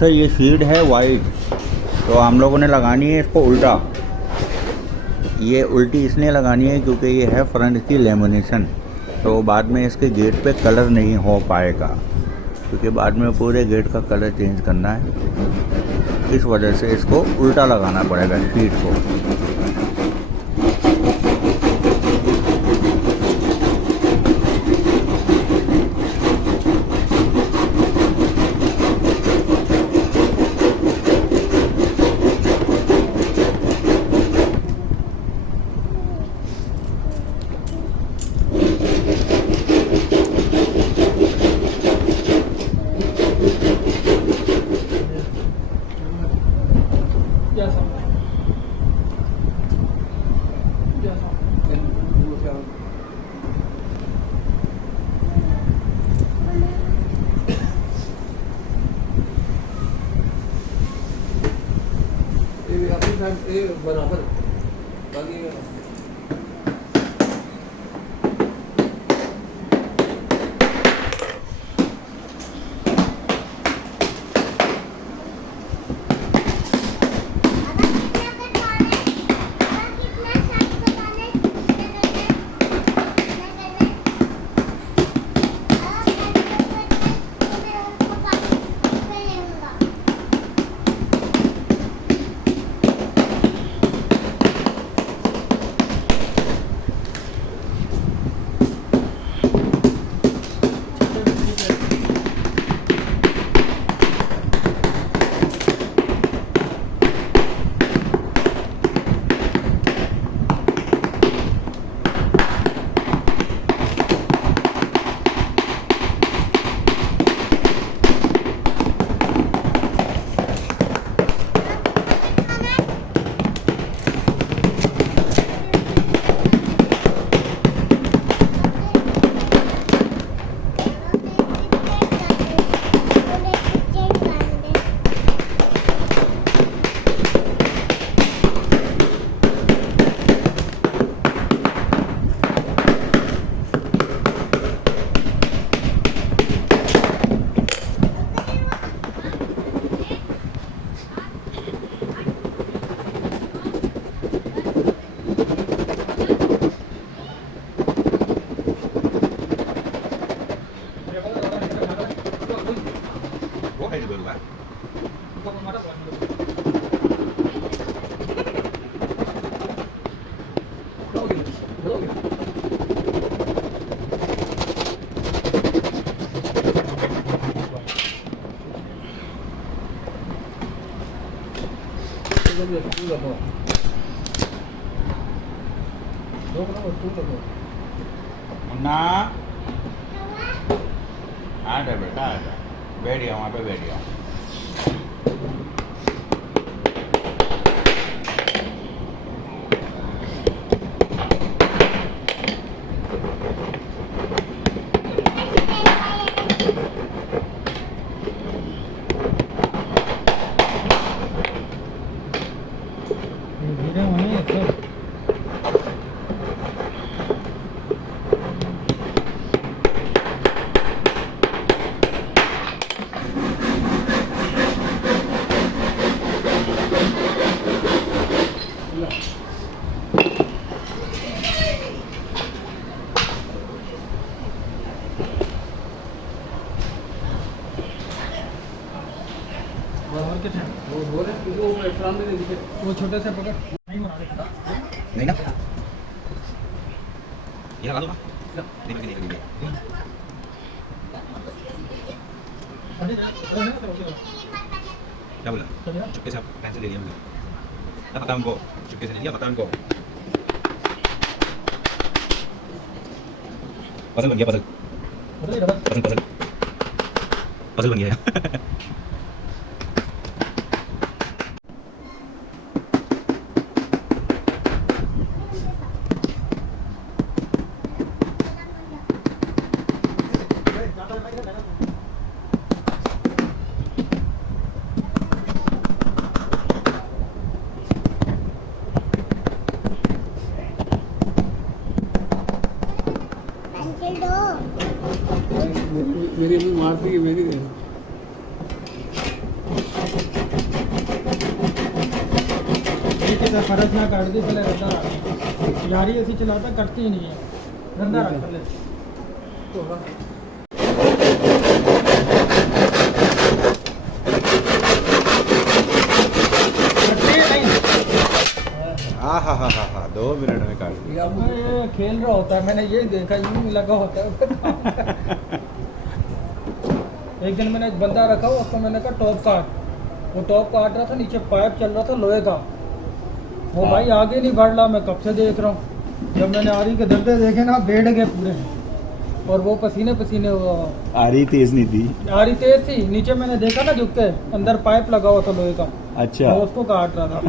अच्छा ये शीट है वाइट, तो हम लोगों ने लगानी है इसको उल्टा। ये उल्टी इसलिए लगानी है क्योंकि ये है फ्रंट की लेमिनेशन, तो बाद में इसके गेट पे कलर नहीं हो पाएगा, क्योंकि बाद में पूरे गेट का कलर चेंज करना है। इस वजह से इसको उल्टा लगाना पड़ेगा शीट को। बराबर बाकी मुन्ना आ जा बेटा, आ जा, बैठ जाओ वहाँ पे, बैठ जाओ। वो छोटे से पकड़ नहीं ना, ये लगा दो ना, क्या बोला? चुपके से आप पेंसिल ले लिया मुझे ना, पता हमको, चुपके से ले लिया, पता हमको। पजल बन गया, पजल पजल पजल पजल बन गया मेरी अम्मी मारती है मेरी से फर्क ना काट दी पहले रंदा रख यारी ऐसी चलाता कटती ही नहीं है रंदा रख ले तो कटती ही नहीं हाँ 2 मिनट में काट दिया। ये खेल रहा होता है मैंने ये देखा यूं ही लगा होता है एक दिन मैंने एक बंदा रखा उसको मैंने कहा टॉप काट वो टॉप काट रहा था नीचे पाइप चल रहा था लोहे का वो भाई आगे नहीं बढ़ रहा मैं कब से देख रहा हूँ जब मैंने आरी के धंधे देखे ना बैठ गए पूरे और वो पसीने पसीने हुआ आरी तेज नहीं थी। आरी तेज थी नीचे मैंने देखा ना झुक के अंदर पाइप लगा हुआ था लोहे का अच्छा वो उसको काट रहा था